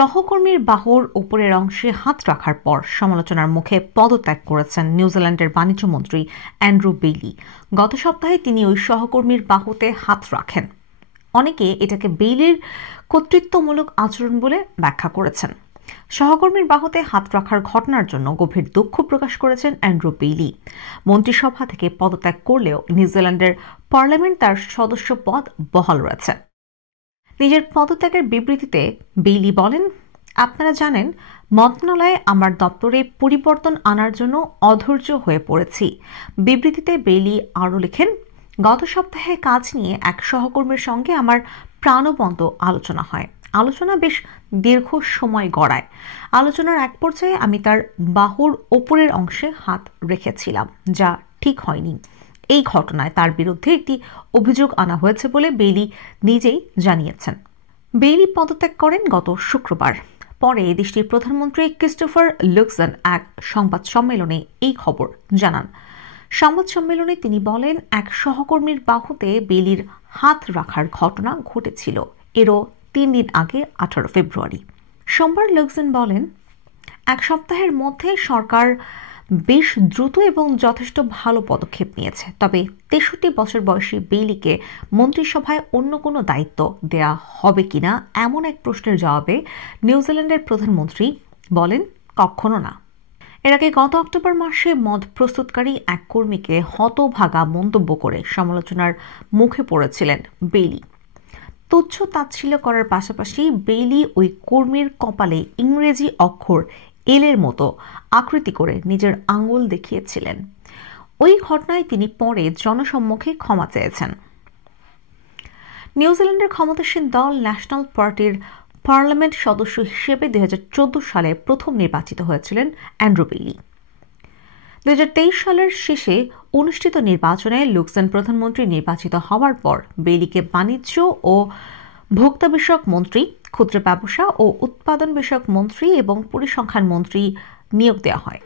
সহকর্মীর বাহুর উপরের অংশে হাত রাখার পর সমালোচনার মুখে পদত্যাগ করেছেন নিউজিল্যান্ডের বাণিজ্য মন্ত্রী অ্যান্ড্রু বেইলি। গত সপ্তাহে তিনি ওই সহকর্মীর বাহুতে হাত রাখেন। অনেকে এটাকে বেইলির কর্তৃত্বমূলক আচরণ বলে ব্যাখ্যা করেছেন। সহকর্মীর বাহুতে হাত রাখার ঘটনার জন্য গভীর দুঃখ প্রকাশ করেছেন অ্যান্ড্রু বেইলি। মন্ত্রিসভা থেকে পদত্যাগ করলেও নিউজিল্যান্ডের পার্লামেন্ট তার সদস্য পদ বহাল রয়েছে। নিজের পদত্যাগের বিবৃতিতে বেইলি বলেন, আপনারা জানেন, মন্ত্রণালয়ে আমার দপ্তরে পরিবর্তন আনার জন্য অধৈর্য হয়ে পড়েছি। বিবৃতিতে বেইলি আরও লেখেন, গত সপ্তাহে কাজ নিয়ে এক সহকর্মীর সঙ্গে আমার প্রাণবন্ত আলোচনা হয়। আলোচনা বেশ দীর্ঘ সময় গড়ায়। আলোচনার এক পর্যায়ে আমি তার বাহুর ওপরের অংশে হাত রেখেছিলাম, যা ঠিক হয়নি। এই ঘটনায় তার বিরুদ্ধে একটি অভিযোগ আনা হয়েছে বলে বেইলি নিজেই জানিয়েছেন। বেইলি পদত্যাগ করেন গত শুক্রবার। পরে দেশটির প্রধানমন্ত্রী ক্রিস্টোফার লুক্সেন এক সংবাদ সম্মেলনে এই খবর জানান। সংবাদ সম্মেলনে তিনি বলেন, এক সহকর্মীর বাহুতে বেইলির হাত রাখার ঘটনা ঘটেছিল এরও 3 দিন আগে 18 ফেব্রুয়ারি। সোমবার লুক্সেন বলেন, এক সপ্তাহের মধ্যে সরকার বেশ দ্রুত এবং যথেষ্ট ভালো পদক্ষেপ নিয়েছে। তবে 63 বছর বয়সী বেইলিকে মন্ত্রিসভায় অন্য কোনো দায়িত্ব দেয়া হবে কিনা এমন এক প্রশ্নের জবাবে নিউজিল্যান্ডের প্রধানমন্ত্রী বলেন, কখনো না। এর আগে গত অক্টোবর মাসে মদ প্রস্তুতকারী এক কর্মীকে হতভাগা মন্তব্য করে সমালোচনার মুখে পড়েছিলেন বেইলি। তুচ্ছ তাচ্ছিল্য করার পাশাপাশি বেইলি ওই কর্মীর কপালে ইংরেজি অক্ষর এলের মতো আকৃতি করে নিজের আঙুল দেখিয়েছিলেন। ওই ঘটনায় তিনি পরে জনসম্মুখে ক্ষমা চেয়েছেন। নিউজিল্যান্ডের ক্ষমতাসীন দল ন্যাশনাল পার্টির পার্লামেন্ট সদস্য হিসেবে 2014 সালে প্রথম নির্বাচিত হয়েছিলেন অ্যান্ড্রু বেইলি। 2023 সালের শেষে অনুষ্ঠিত নির্বাচনে লুক্সেন প্রধানমন্ত্রী নির্বাচিত হওয়ার পর বেইলিকে বাণিজ্য ও ভোক্তা বিষয়ক মন্ত্রী, ক্ষুদ্র ব্যবসা ও উৎপাদন বিষয়ক মন্ত্রী এবং পরিসংখ্যান মন্ত্রী নিয়োগ দেওয়া হয়।